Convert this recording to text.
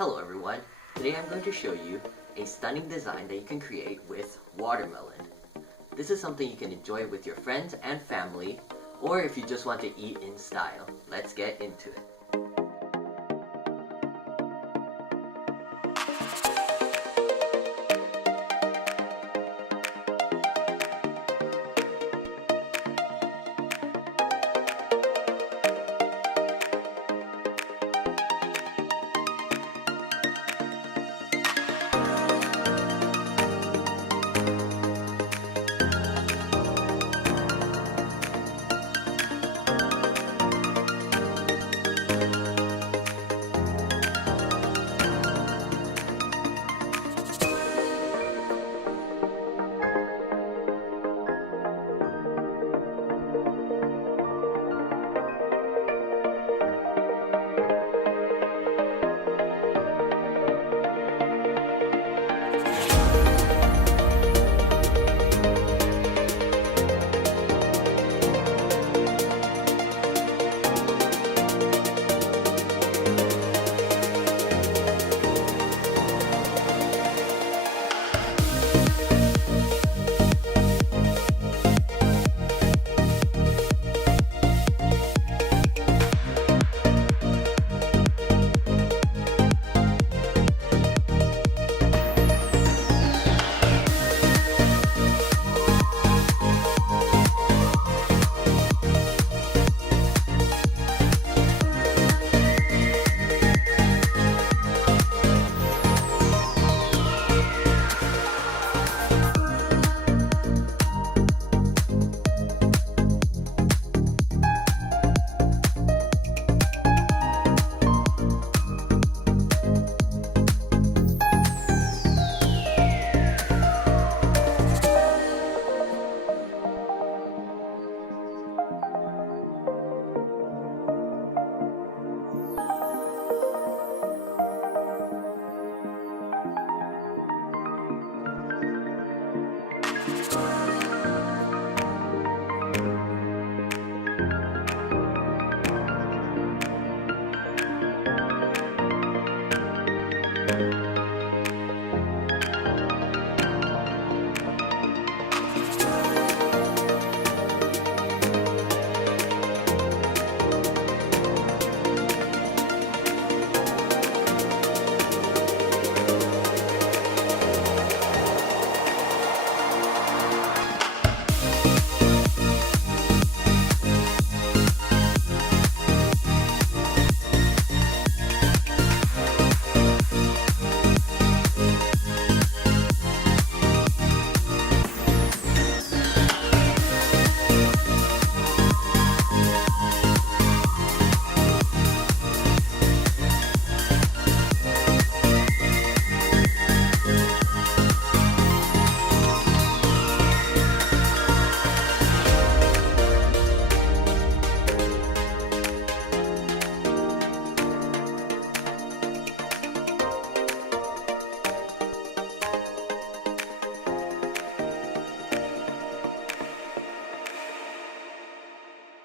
Hello everyone, today I'm going to show you a stunning design that you can create with watermelon. This is something you can enjoy with your friends and family, or if you just want to eat in style. Let's get into it.